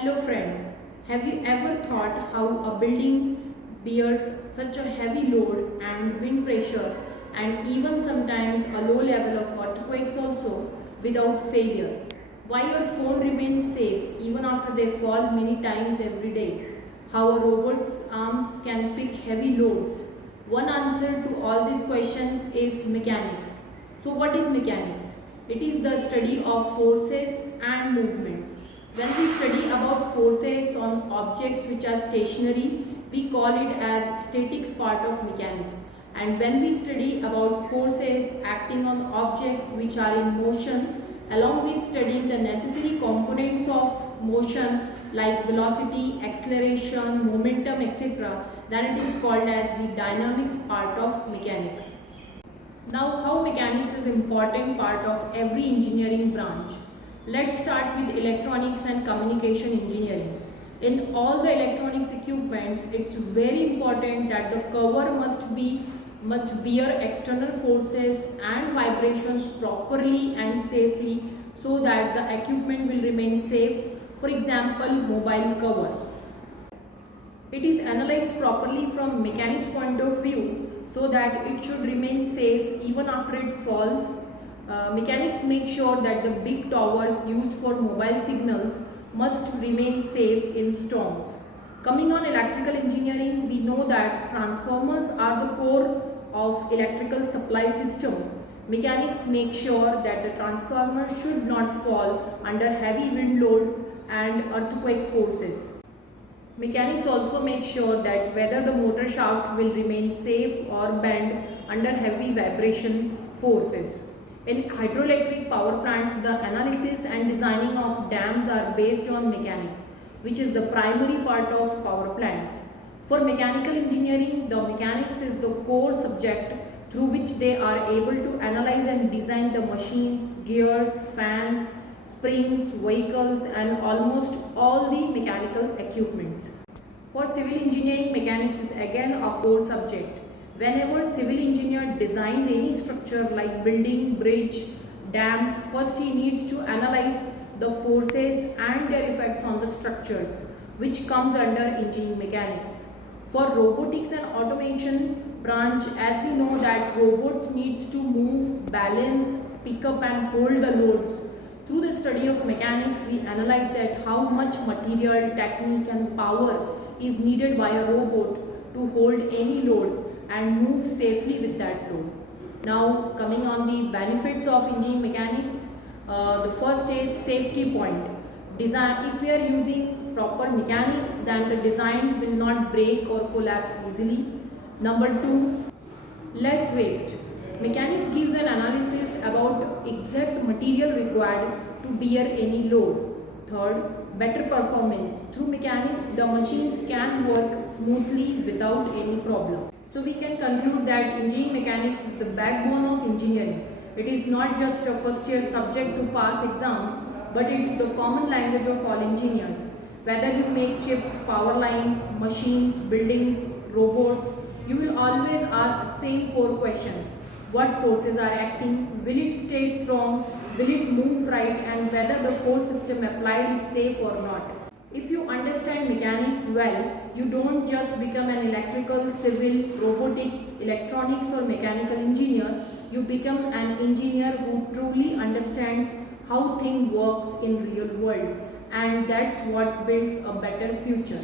Hello friends, have you ever thought how a building bears such a heavy load and wind pressure and even sometimes a low level of earthquakes also without failure? Why your phone remains safe even after they fall many times every day? How a robot's arms can pick heavy loads? One answer to all these questions is mechanics. So what is mechanics? It is the study of forces and movements. When we study about forces on objects which are stationary, we call it as statics part of mechanics. And when we study about forces acting on objects which are in motion, along with studying the necessary components of motion like velocity, acceleration, momentum, etc., then it is called as the dynamics part of mechanics. Now, how mechanics is important part of every engineering branch. Let's start with electronics and communication engineering. In all the electronics equipments, it's very important that the cover must bear external forces and vibrations properly and safely so that the equipment will remain safe. For example, mobile cover. It is analyzed properly from mechanics point of view so that it should remain safe even after it falls. Mechanics make sure that the big towers used for mobile signals must remain safe in storms. Coming on electrical engineering, we know that transformers are the core of electrical supply system. Mechanics make sure that the transformer should not fall under heavy wind load and earthquake forces. Mechanics also make sure that whether the motor shaft will remain safe or bend under heavy vibration forces. In hydroelectric power plants, the analysis and designing of dams are based on mechanics, which is the primary part of power plants. For mechanical engineering, the mechanics is the core subject through which they are able to analyze and design the machines, gears, fans, springs, vehicles and almost all the mechanical equipments. For civil engineering, mechanics is again a core subject. Whenever civil engineer designs any structure like building, bridge, dams, first he needs to analyze the forces and their effects on the structures, which comes under engineering mechanics. For robotics and automation branch, as we know that robots needs to move, balance, pick up and hold the loads. Through the study of mechanics, we analyze that how much material, technique and power is needed by a robot to hold any load and move safely with that load. Now coming on the benefits of engineering mechanics, the first is safety point. Design, if we are using proper mechanics, then the design will not break or collapse easily. Number 2, less waste. Mechanics gives an analysis about exact material required to bear any load. Third, better performance. Through mechanics, the machines can work smoothly without any problem. So we can conclude that engineering mechanics is the backbone of engineering. It is not just a first year subject to pass exams, but it's the common language of all engineers. Whether you make chips, power lines, machines, buildings, robots, you will always ask same 4 questions. What forces are acting? Will it stay strong? Will it move right? And whether the force system applied is safe or not. If you understand mechanics well, you don't just become an electrical, civil, robotics, electronics or mechanical engineer. You become an engineer who truly understands how things works in real world, and that's what builds a better future.